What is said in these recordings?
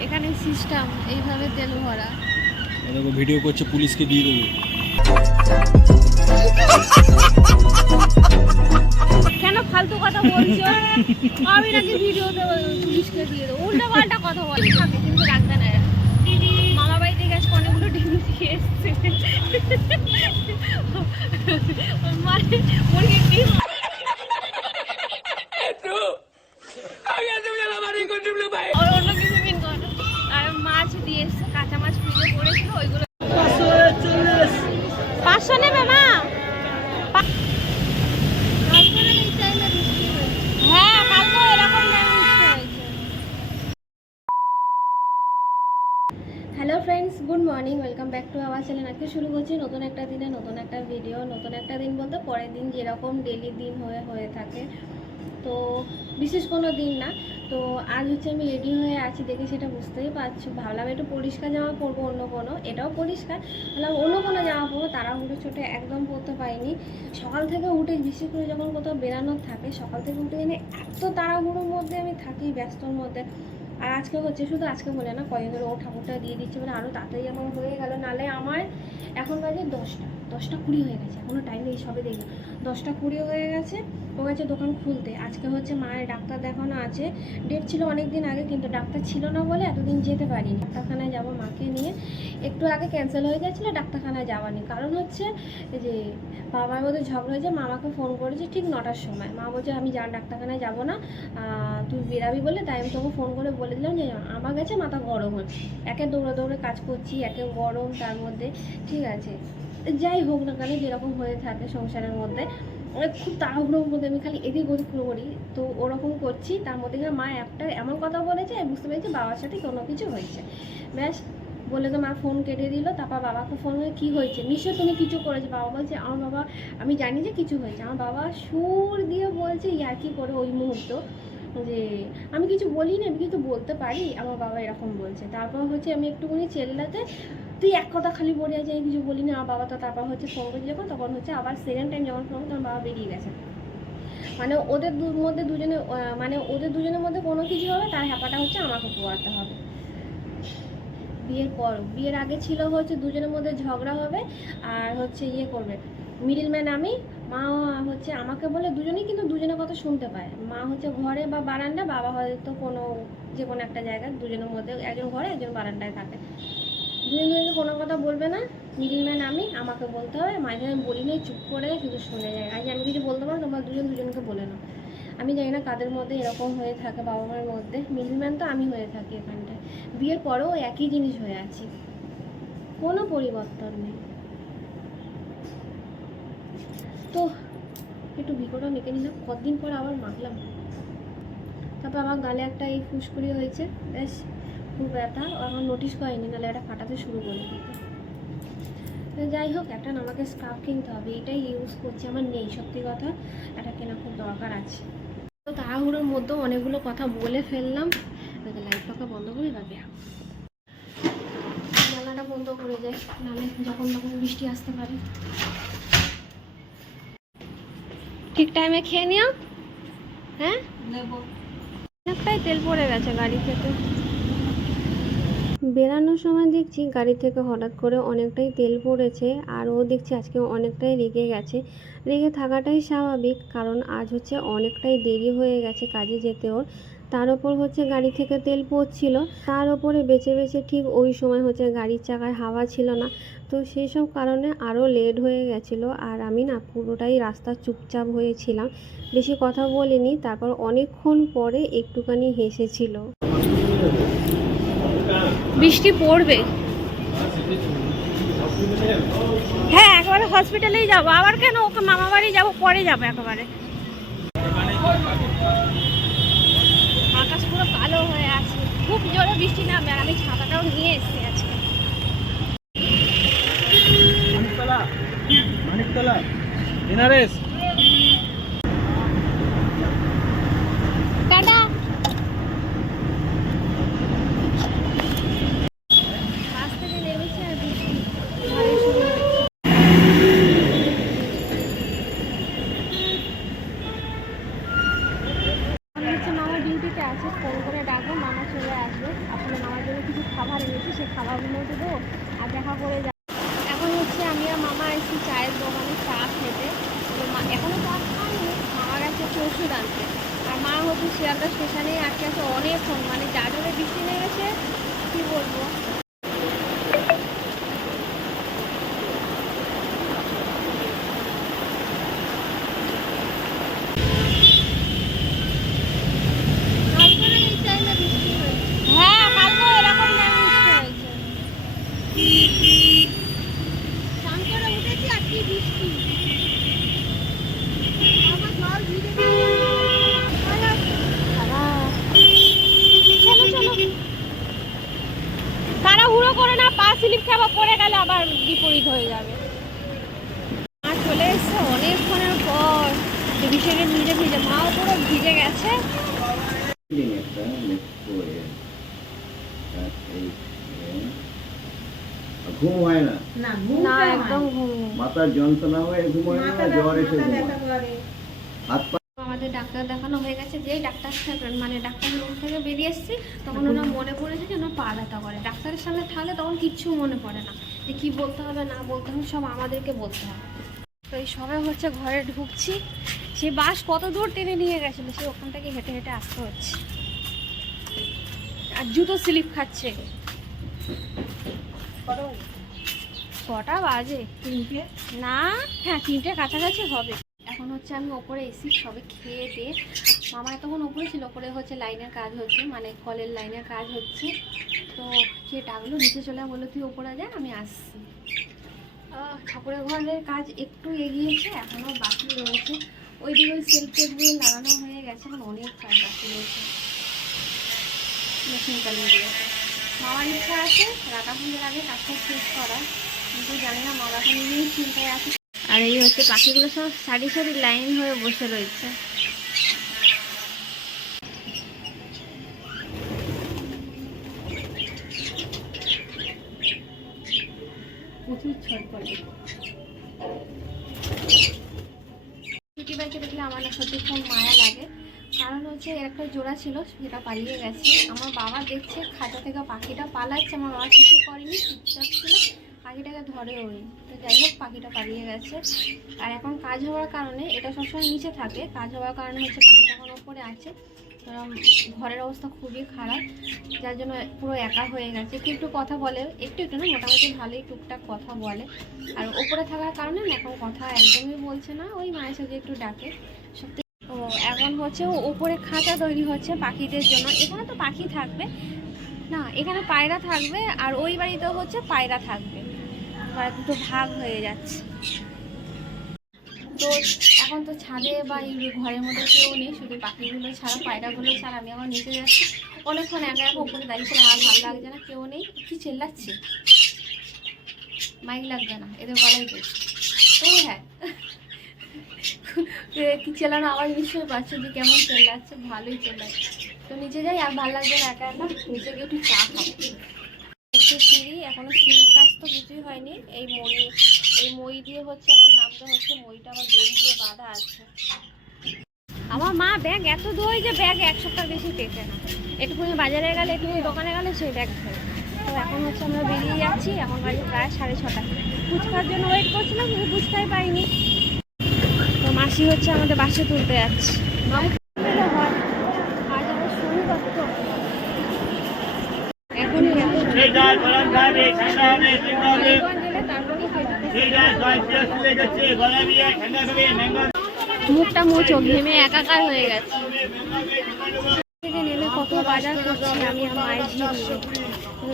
এখানে সিস্টেম এইভাবে তেল ভরা। দেখো ভিডিও করছে পুলিশকে দিয়ে দেবো। কেন ফালতু কথা বলছো? আমি নাকি ভিডিও পুলিশকে দিয়ে দেবো। উল্টো পাল্টা কথা বলে। থাকে কিন্তু রাখবে না। মামা বাড়ি থেকে আজকে অনেকগুলো ডিম দিয়ে এসছে। মানে মুরগির ডিম আর অন্য কিছু মিন করো আর মাছ দিয়ে এসছে কাঁচা মাছ ফ্রিজে পড়েছিল ওইগুলো পাঁচশো নেবে মা পা- হ্যাঁ কালকে এরকম hello friends good morning welcome back to our channel আজকে শুরু করছি নতুন একটা দিনে নতুন একটা ভিডিও নতুন একটা দিন বলতে পরের দিন যেরকম ডেলি দিন হয়ে হয়ে থাকে। তো বিশেষ কোনো দিন না। তো আজ হচ্ছে আমি রেডি হয়ে আছি দেখে সেটা বুঝতেই পারছ। ভাবলাম একটু পরিষ্কার জামা পরবো, অন্য কোনো। এটাও পরিষ্কার। ভাবলাম অন্য কোনো জামা পরবো, তাড়াহুড়ো ছোটে একদম পরতে পারিনি। সকাল থেকে উঠে বিশেষ করে যখন কোথাও বেরানোর থাকে, সকাল থেকে উঠে এনে এত তাড়াহুড়োর মধ্যে আমি থাকি ব্যস্তর মধ্যে। আর আজকে হচ্ছে শুধু আজকে বলে না, কয়েক ধরে ও ঠাকুরটা দিয়ে দিচ্ছে মানে আরও তাড়াতাড়ি আমার হয়ে গেল। নালে আমার এখন বাজে দশটা দশটা কুড়ি হয়ে গেছে এখনও টাইম নেই সবে দেখি। দশটা কুড়ি হয়ে গেছে ও গেছে দোকান খুলতে। আজকে হচ্ছে মায়ের ডাক্তার দেখানো আছে। ডেট ছিল অনেক দিন আগে, কিন্তু ডাক্তার ছিল না বলে এতদিন যেতে পারিনি। ডাক্তারখানায় যাব মাকে নিয়ে। একটু আগে ক্যান্সেল হয়ে যাচ্ছিল ডাক্তারখানায় যাওয়া নেই। কারণ হচ্ছে যে বাবার মধ্যে ঝগড়া হয়েছে, মামাকে ফোন করেছে ঠিক নটার সময়। মা বলছে, আমি যান ডাক্তারখানায় যাব না তুই বেরাবি বলে। তাই আমি তোকে ফোন করে বলে দিলাম যে, আমার গেছে মাথা গরম হয় একে দৌড়ে দৌড়ে কাজ করছি, একে গরম তার মধ্যে, ঠিক আছে। যাই হোক না কেন, যেরকম হয়ে থাকে সংসারের মধ্যে। খুব তাড়াহুড়োর মধ্যে, আমি খালি এদিক ওদিক করি তো ওরকম করছি, তার মধ্যে মা একটা এমন কথা বলেছে, আমি বুঝতে পেরেছি বাবার সাথে কোনো কিছু হয়েছে। ব্যাস, বলে তো মা ফোন কেটে দিল, তারপর বাবাকে ফোন করে কী হয়েছে? নিশ্চয় তুমি কিছু করেছ। বাবা বলছে, আমার বাবা, আমি জানি যে কিছু হয়েছে। আমার বাবা সুর দিয়ে বলছে ইয়ার্কি করে ওই মুহূর্ত? যে, আমি কিছু বলি না আমি কিছু বলতে পারি? আমার বাবা এরকম বলছে। তারপর হচ্ছে আমি একটুখানি চেল্লাতে তুই এক কথা খালি বলে আছে আমি কিছু বলি না বাবা তো তারপর হচ্ছে ফোন করছে যখন তখন হচ্ছে আবার সেকেন্ড টাইম যখন ফোন তখন বাবা বেরিয়ে গেছে। মানে ওদের মধ্যে দুজনে মানে ওদের দুজনের মধ্যে কোনো কিছু হবে, তার হ্যাপাটা হচ্ছে আমাকে পোয়াতে হবে। বিয়ের পর, বিয়ের আগে ছিল হচ্ছে দুজনের মধ্যে ঝগড়া হবে, আর হচ্ছে ইয়ে করবে। মিডিল ম্যান আমি, মা হচ্ছে আমাকে বলে দুজনেই কিন্তু দুজনের কথা শুনতে পায়। মা হচ্ছে ঘরে বা বারান্দা বাবা হয়তো কোনো যে কোনো একটা জায়গায় দুজনের মধ্যে একজন ঘরে একজন বারান্দায় থাকে। দুজনকে কোনো কথা বলবে না। মিডিল ম্যান আমি, আমাকে বলতে হবে। মাঝে আমি বলি নাই, চুপ করে শুধু শুনে যায়। আজ আমি কিছু বলতে পারো তোমরা দুজন দুজনকে বলে নাও। আমি জানি না কাদের মধ্যে এরকম হয়ে থাকে বাবা মায়ের মধ্যে। মিডিল ম্যান তো আমি হয়ে থাকি এখানটায়। বিয়ের পরেও একই জিনিস হয়ে আছি। কোনো পরিবর্তন নেই। তো, একটু ভিকোটা মেখে নিলাম। কতদিন পর আবার মাখলাম? তারপর আমার গালে একটা এই ফুসকুড়ি হয়েছে। বেশ ব্যথা আমার নোটিশ করেনি নাহলে এটা ফাটাতে শুরু করে দিত যাই হোক একটা আমাকে স্কার্ফ কিনতে হবে এটাই ইউজ করছি আমার নেই সত্যি কথা এটা কেনা খুব দরকার আছে। তো তাড়াহুড়োর মধ্যেও অনেকগুলো কথা বলে ফেললাম লাইটটাকে বন্ধ করে যাবে জানলাটা বন্ধ করে যায় নাহলে যখন তখন বৃষ্টি আসতে পারে। ঠিক টাইমে খেয়ে নিও। হ্যাঁ? অনেকটাই তেল পড়ে গেছে গাড়ি থেকে। বেরানোর সময় দেখছি গাড়ি থেকে হঠাৎ করে অনেকটাই তেল পড়েছে আর ও দেখছি আজকে অনেকটাই রেগে গেছে। রেগে থাকাটাই স্বাভাবিক কারণ আজ হচ্ছে অনেকটাই দেরি হয়ে গেছে কাজে যেতে ওর। তার ওপর হচ্ছে গাড়ি থেকে তেল পড়ছিল। তার ওপরে বেঁচে বেঁচে ঠিক ওই সময় হচ্ছে গাড়ির চাকায় হাওয়া ছিল না। তো সেই সব কারণে আরও লেট হয়ে গেছিল আর আমি না পুরোটাই রাস্তা চুপচাপ হয়েছিলাম। বেশি কথা বলিনি, তারপর অনেকক্ষণ পরে একটুখানি হেসেছিল। বৃষ্টি পড়বে। হ্যাঁ একেবারে হসপিটালেই যাব। আবার কেন ওকে মামা বাড়ি যাব? পরে যাব একেবারে। আকাশ পুরো কালো হয়ে আছে। খুব জোরে বৃষ্টি নামবে আর আমি ছাতাটাও নিয়ে এসেছি আজকে। মানিকতলা মানিকতলা, এনআরএস টাটা বাস থেকে নেমেছি আর বৃষ্টি ঝড়ে শুরু হয়েছে। আছে ফোন করে ডাকবো মামা চলে আসবে আসলে মামার জন্য কিছু খাবার এনেছি সেই খাবারগুলো তো দেবো আর দেখা করে যাব এখন হচ্ছে আমি আর মামা এসেছি চায়ের দোকানে চা খেতে। তো মা এখনও চা খাইনি মা গেছে ওষুধ আনতে। আর মা হচ্ছে শিয়ালদা স্টেশনে আটকে আছে অনেকক্ষণ মানে যা জলে বৃষ্টি নেমেছে, কী বলব হ্যাঁ কালকে এরকম বৃষ্টি হয়েছে স্নান করে উঠেছি আর কি বৃষ্টি আমার জল ভিজে চলো চলো তাড়াহুড়ো করে না পা স্লিপ খাওয়া পড়ে গেলে আবার বিপরীত হয়ে যাবে মা চলে এসছে অনেকক্ষণের পর যে বিষয়টা ভিজে ভিজে মাও পুরো ভিজে গেছে Feeling একটা next করে আর এই এই, আর ঘুম হয় না না একদম ঘুম। মাথার যন্ত্রণা হয়ে ঘুম হয় না জ্বর এসে ঘুম হাত পা আমাদের ডাক্তার দেখানো হয়ে গেছে যেই ডাক্তার মানে ডাক্তার রুম থেকে বেরিয়ে এসেছি তখন ওনার মনে পড়েছে যে ওনার পা ব্যথা করে। ডাক্তারের সামনে থাকলে তখন কিচ্ছু মনে পড়ে না। যে কী বলতে হবে না বলতে হবে সব আমাদেরকে বলতে হবে। তো এই সবে হচ্ছে ঘরে ঢুকছি। সে বাস কত দূর টেনে নিয়ে গেছিল সে ওখান থেকে হেঁটে হেঁটে আসতে হচ্ছে। আর জুতো স্লিপ খাচ্ছে। কটা বাজে। তিনটে? না হ্যাঁ তিনটে কাছাকাছি হবে। এখন হচ্ছে আমি ওপরে এসি সবে খেয়ে দিয়ে মামা তখন ওপরে ছিল ওপরে হচ্ছে লাইনের কাজ হচ্ছে মানে কলের লাইনের কাজ হচ্ছে। তো কে ডাকলো নিচে চলে বলল তুই ওপরে যা আমি আসছি। ঠাকুরের ঘরের কাজ একটু এগিয়েছে এখনও বাকি রয়েছে। ওইদিকে ওই সেলফ টেপগুলো লাগানো হয়ে গেছে এখন অনেক কাজ বাকি রয়েছে। মেশিন চালিয়ে দিয়েছে মামার ইচ্ছা আছে রাখা পুজোর আগে কাজটা শেষ করা। কিন্তু জানি না মামা এখন নিয়েই চিন্তায় আছে। আর এই হচ্ছে পাখিগুলো সব সারি সারি লাইন হয়ে বসে রয়েছে। ছুটি বাইকে দেখলে আমার সত্যি খুব মায়া লাগে। কারণ হচ্ছে একটা জোড়া ছিল, সেটা পালিয়ে গেছে। আমার বাবা দেখছে, খাঁচা থেকে পাখিটা পালাচ্ছে, আমার বাবা কিছু করেনি, চুপচাপ ছিল, পাখিটাকে ধরে ওই তো যাই হোক, পাখিটা পালিয়ে গেছে। আর এখন কাজ হওয়ার কারণে, এটা সবসময় নিচে থাকে, কাজ হওয়ার কারণে হচ্ছে পাখিটা এখন ওপরে আছে। কারণ ঘরের অবস্থা খুবই খারাপ, যার জন্য পুরো একা হয়ে গেছে। একটু একটু কথা বলে, একটু একটু না, মোটামুটি ভালোই টুকটাক কথা বলে। আর ওপরে থাকার কারণে এখন কথা একদমই বলছে না, ওই মায়ের সাথে একটু ডাকে। সত্যি এখন হচ্ছে ওপরে খাঁচা তৈরি হচ্ছে পাখিদের জন্য। এখানে তো পাখি থাকবে। না, এখানে পায়রা থাকবে আর ওই বাড়িতেও হচ্ছে পায়রা থাকবে। এবার দুটো ভাগ হয়ে যাচ্ছে। তো এখন তো ছাদে বা এই ঘরের মধ্যে কেউ নেই, শুধু পাখিগুলো ছাড়া, পায়রাগুলো ছাড়া আমি আমার নিচে যাচ্ছি। অনেকক্ষণ একা একা উপরে দাঁড়িয়েছিলাম, আর ভালো লাগছে না, কেউ নেই। কি চেল্লাচ্ছে? মাইক লাগবে না, এদের বলছি। ও হ্যাঁ। কি চেল্লানো আওয়াজ নিশ্চয়ই পাচ্ছে যে কেমন চেল্লাচ্ছে, ভালোই চেল্লাচ্ছে। তো নিচে যাই আর ভালো লাগবে না, একা একা নিচে গিয়ে একটু চা খাব। সিঁড়ি, এখনও সিঁড়ির কাজ তো কিছুই হয়নি। এই মই এই মই দিয়ে হচ্ছে আমার নামতে হচ্ছে, মইটা আবার দই দিয়ে বাঁধা আছে। আমার মা ব্যাগ এত দই যে ব্যাগ এক সপ্তাহ বেশি টেকে না। একটুখানি বাজারে গেলে, একটুখানি দোকানে গেলে সেই ব্যাগ ধরে তো এখন হচ্ছে আমরা বেরিয়ে যাচ্ছি, এখন বাজে প্রায় সাড়ে ছটা। ফুচকার জন্য ওয়েট করছিলাম, কিন্তু ফুচকাই পাইনি। মাসি হচ্ছে আমাদের বাসে তুলতে যাচ্ছে। আমার মুখটা মোচো, ঘেমে একাকার হয়ে গেছে। কত বাজার করছি আমি আর মায়ের ঝিল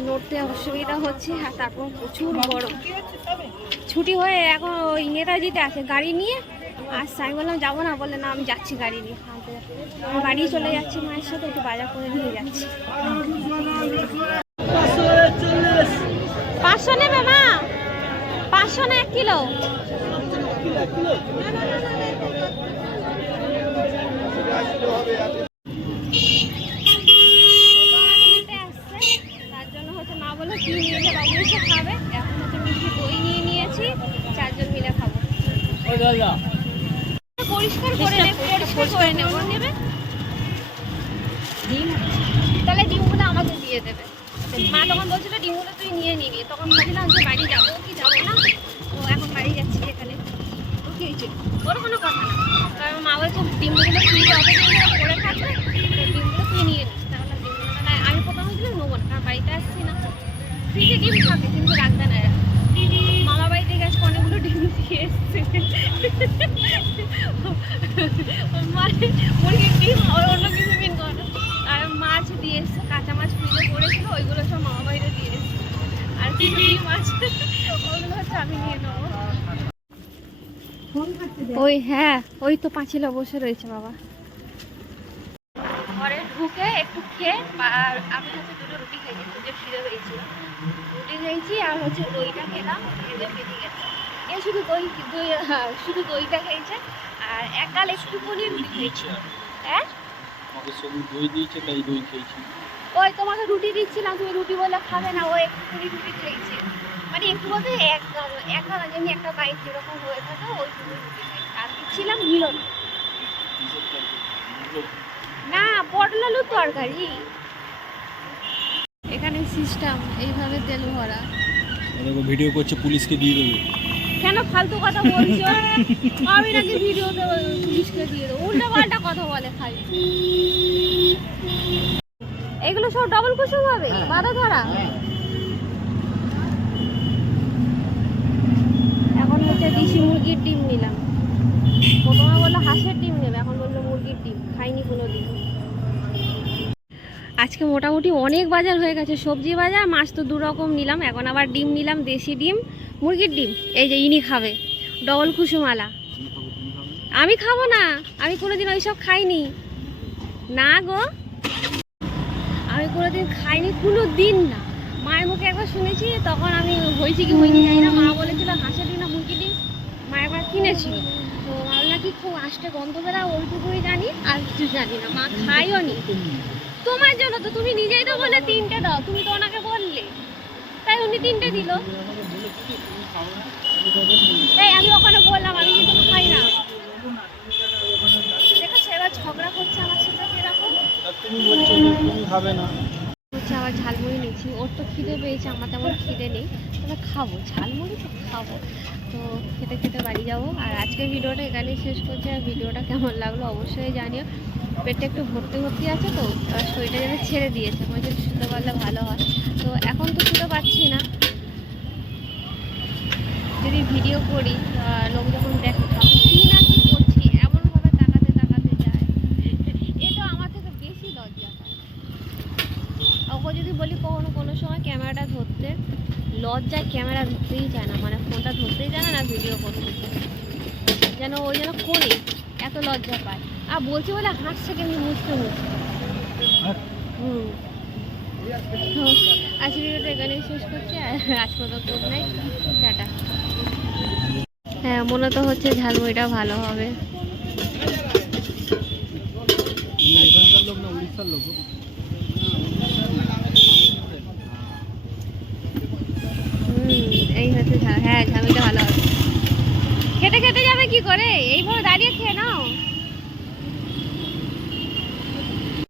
নড়তে অসুবিধা হচ্ছে আর তারপর প্রচুর গরম। ছুটি হয়ে এখন ওই নেতাজিতে আছে, গাড়ি নিয়ে আর আমি বললাম, যাব না। বলে না, আমি যাচ্ছি গাড়ি নিয়ে। আমি বাড়ি চলে যাচ্ছি মায়ের সাথে, একটু বাজার করে নিয়ে যাচ্ছি। পাঁচশো নেবে মা? পাঁচশো না এক কিলো? খাবে। এখন হচ্ছে মিষ্টি দই নিয়ে নিয়েছি, চারজন মিলে খাব। পরিষ্কার করে নে পরিষ্কার করে নেব নেবে? ডিম তাহলে ডিমগুলো আমাকে দিয়ে দেবে। মা তখন বলছিল ডিমগুলো তুই নিয়ে নিবি। তখন ভাবছিলাম যে বাড়ি যাব কি যাব না? তো এখন বাড়ি যাচ্ছি এখানে। তো কি হয়েছে ওর কোনো কথা না। কারণ মা বলছে ডিমগুলো তুই ধরে পড়ে থাকবে ডিমগুলো তুই নিয়ে নিস তাহলে ডিমগুলো না আমি প্রথমে ছিল নেব না কারণ বাড়িতে আসছি না। ফ্রিজে ডিম থাকে কিন্তু রাখবে না মামা বাড়িতে গেছে অনেকগুলো ডিম দিয়ে এসছে। আর মাছ দিয়ে কাঁচা মাছ ফ্রিজে পড়েছিল ওইগুলো সব মামা এসছে আর ওই হ্যাঁ ওই তো পাঁচিলা বসে রয়েছে বাবা। ঘরে ঢুকে একটু খেয়ে আর আমি হচ্ছে দুটো রুটি খেয়েছি দুটো খিদে হয়েছিল। রুটি খেয়েছি আর হচ্ছে দইটা খেলাম বেরিয়ে গেছে শুধু দই দই হ্যাঁ, শুধু দইটা খেয়েছে। আর এক গাল একটুখানি রুটি খেয়েছি হ্যাঁ? আমাকে সবুজ দই দিয়েছে তাই দই খেয়েছি। ওই তোমাকে রুটি দিচ্ছিলাম তুমি রুটি বলে খাবে না ও একটুখানি রুটি খেয়েছে। মানে একটু বলতে এক এক গাল যেমনি একটা বাইক যেরকম হয়ে থাকে খেয়েছে। আর দিচ্ছিলাম নিল না না পটল আলুর তরকারি। এখানে সিস্টেম এইভাবে তেল ভরা। দেখো ভিডিও করছে পুলিশকে দিয়ে দেবো। কেন ফালতু কথা বলছো? আমি নাকি ভিডিওতে পুলিশকে দিয়ে দেবো। উল্টা পাল্টা কথা বলে খালি। এগুলো সব ডবল কুসুম হবে? বাধা ধরা? এখন হচ্ছে দেশি মুরগির ডিম নিলাম। প্রথমে বলল হাঁসের ডিম নেবে এখন বলল মুরগির ডিম। খাইনি কোনো দিন আজকে মোটামুটি অনেক বাজার হয়ে গেছে। সবজি বাজার, মাছ তো দু রকম নিলাম। এখন আবার ডিম নিলাম, দেশি ডিম, মুরগির ডিম। এই যে ইনি খাবে, ডবল কুসুমালা আমি খাব না, আমি কোনোদিন ওইসব খাইনি। না গো। আমি কোনোদিন খাইনি কোনো দিন না। মায়ের মুখে একবার শুনেছি, তখন আমি হয়েছি কি হয়নি জানি না। মা বলেছিল হাঁসের ডিম না মুরগির ডিম। মা একবার কিনেছিল। তো আমি নাকি খুব আষ্টে গন্ধ বেরা ওইটুকুই জানি, আর কিছু জানি না। মা খাইও নি। তোমার জন্য তো তুমি নিজেই তো বলে তিনটে দাও, তুমি তো ওনাকে বললে। তাই উনি তিনটে দিল। এই, আমি ওখানে বললাম, আমি কিন্তু খাই না। দেখো সেবার ঝগড়া করছে আমার সাথে এরকম তুমি বলছো তুমি খাবে না। হচ্ছে আবার ঝালমুড়ি নিচ্ছি ওর তো খিদে পেয়েছে, আমার তেমন খিদে নেই। তবে খাব, ঝালমুড়ি তো খাব। তো খেতে খেতে বাড়ি যাব। আর আজকের ভিডিওটা এখানেই শেষ করছি। আর ভিডিওটা কেমন লাগল অবশ্যই জানিও। পেটটা একটু ভর্তি ভর্তি আছে তো শরীরটা যেন ছেড়ে দিয়েছে আমার যদি শুতে পারলে ভালো হয়। তো এখন তো শুতে পারছি না। যদি ভিডিও করি লোক যখন দেখে ভাবে কি না কি করছি এমনভাবে তাকাতে তাকাতে যায় এ তো আমার থেকে বেশি লজ্জা পায় ওকে যদি বলি কখনো কোনো সময় ক্যামেরাটা ধরতে লজ্জায় ক্যামেরা ধরতেই চায় না মানে ফোনটা ধরতেই চায় না ভিডিও করতে যেন ওই যেন কোনে এত লজ্জা পায়। আর বলছি বলে হাসছে কেমনি মুছতে মুছতে। হুম। আজ ভিডিওটা এখানেই শেষ করছি আর আজ কত গুড নাইট টাটা। হ্যাঁ মনে তো হচ্ছে ঝালমুড়িটা ভালো হবে। লোক না উড়িষ্যার লোক হুম এই হচ্ছে হ্যাঁ ঝালমুড়িটা ভালো খেতে খেতে যাবে কি করে? এইভাবে দাঁড়িয়ে খেয়ে নাও।